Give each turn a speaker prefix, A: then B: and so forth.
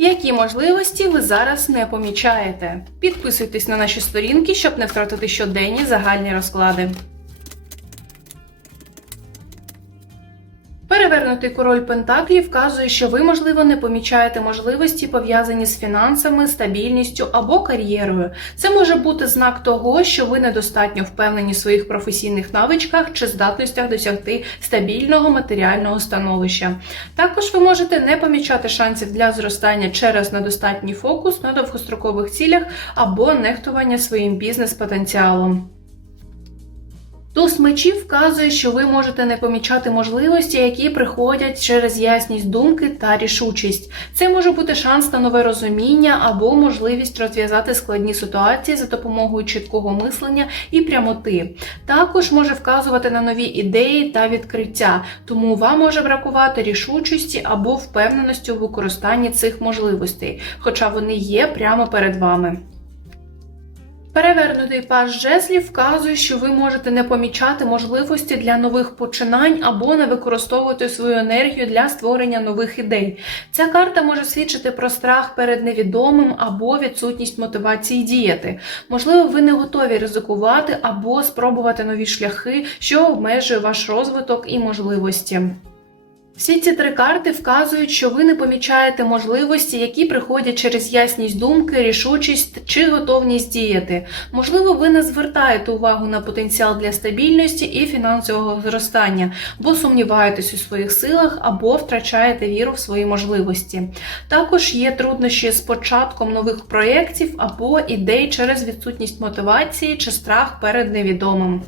A: Які можливості ви зараз не помічаєте? Підписуйтесь на наші сторінки, щоб не втратити щоденні загальні розклади. Перевернутий король Пентаклів вказує, що ви, можливо, не помічаєте можливості, пов'язані з фінансами, стабільністю або кар'єрою. Це може бути знак того, що ви недостатньо впевнені в своїх професійних навичках чи здатностях досягти стабільного матеріального становища. Також ви можете не помічати шансів для зростання через недостатній фокус на довгострокових цілях або нехтування своїм бізнес-потенціалом. Туз мечів вказує, що ви можете не помічати можливості, які приходять через ясність думки та рішучість. Це може бути шанс на нове розуміння або можливість розв'язати складні ситуації за допомогою чіткого мислення і прямоти. Також може вказувати на нові ідеї та відкриття, тому вам може бракувати рішучості або впевненості у використанні цих можливостей, хоча вони є прямо перед вами. Перевернутий паж жезлів вказує, що ви можете не помічати можливості для нових починань або не використовувати свою енергію для створення нових ідей. Ця карта може свідчити про страх перед невідомим або відсутність мотивації діяти. Можливо, ви не готові ризикувати або спробувати нові шляхи, що обмежує ваш розвиток і можливості. Всі ці три карти вказують, що ви не помічаєте можливості, які приходять через ясність думки, рішучість чи готовність діяти. Можливо, ви не звертаєте увагу на потенціал для стабільності і фінансового зростання, бо сумніваєтесь у своїх силах або втрачаєте віру в свої можливості. Також є труднощі з початком нових проєктів або ідей через відсутність мотивації чи страх перед невідомим.